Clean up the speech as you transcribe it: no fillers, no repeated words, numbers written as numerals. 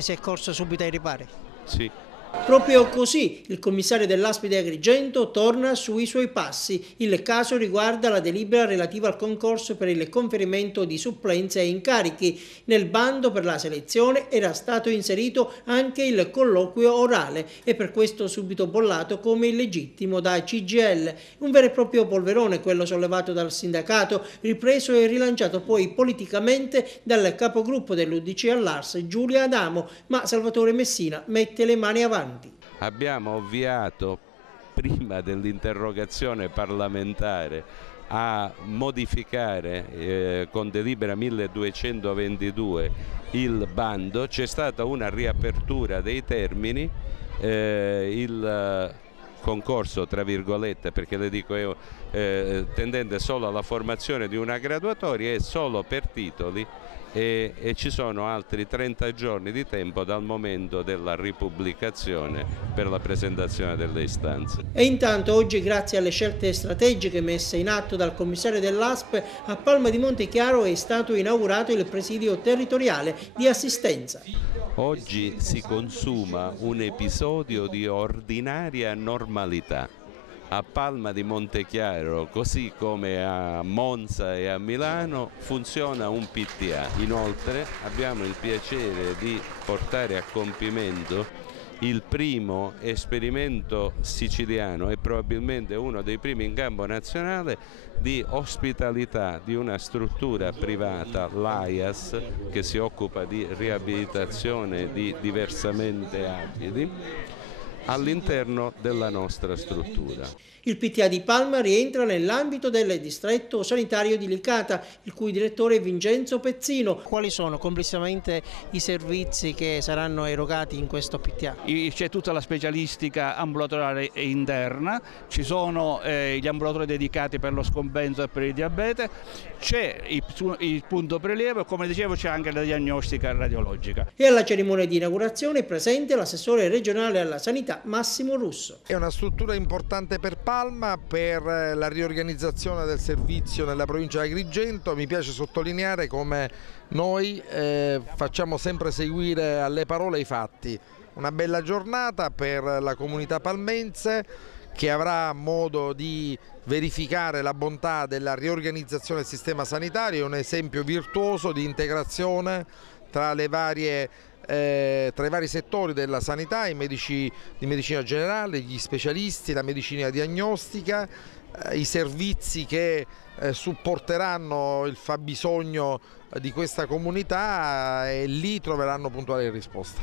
Si è corso subito ai ripari? Sì. Proprio così il commissario dell'ASP di Agrigento torna sui suoi passi. Il caso riguarda la delibera relativa al concorso per il conferimento di supplenze e incarichi. Nel bando per la selezione era stato inserito anche il colloquio orale e per questo subito bollato come illegittimo da CGIL. Un vero e proprio polverone quello sollevato dal sindacato, ripreso e rilanciato poi politicamente dal capogruppo dell'UDC all'Ars Giulia Adamo, ma Salvatore Messina mette le mani avanti. Abbiamo ovviato prima dell'interrogazione parlamentare a modificare con delibera 1222 il bando, c'è stata una riapertura dei termini, il concorso tra virgolette, perché le dico io, tendente solo alla formazione di una graduatoria, è solo per titoli e ci sono altri 30 giorni di tempo dal momento della ripubblicazione per la presentazione delle istanze. E intanto oggi, grazie alle scelte strategiche messe in atto dal commissario dell'ASP, a Palma di Montechiaro è stato inaugurato il presidio territoriale di assistenza. Oggi si consuma un episodio di ordinaria normalità. A Palma di Montechiaro, così come a Monza e a Milano, funziona un PTA. Inoltre abbiamo il piacere di portare a compimento il primo esperimento siciliano e probabilmente uno dei primi in campo nazionale di ospitalità di una struttura privata, l'AIAS, che si occupa di riabilitazione di diversamente abili, all'interno della nostra struttura. Il PTA di Palma rientra nell'ambito del distretto sanitario di Licata, il cui direttore è Vincenzo Pezzino. Quali sono complessivamente i servizi che saranno erogati in questo PTA? C'è tutta la specialistica ambulatoriale e interna, ci sono gli ambulatori dedicati per lo scompenso e per il diabete, c'è il punto prelievo e, come dicevo, c'è anche la diagnostica radiologica. E alla cerimonia di inaugurazione è presente l'assessore regionale alla sanità Massimo Russo. È una struttura importante per Palma, per la riorganizzazione del servizio nella provincia di Agrigento. Mi piace sottolineare come noi facciamo sempre seguire alle parole i fatti. Una bella giornata per la comunità palmense, che avrà modo di verificare la bontà della riorganizzazione del sistema sanitario, un esempio virtuoso di integrazione tra i vari settori della sanità, di medicina generale, gli specialisti, la medicina diagnostica, i servizi che supporteranno il fabbisogno di questa comunità, e lì troveranno puntuale risposta.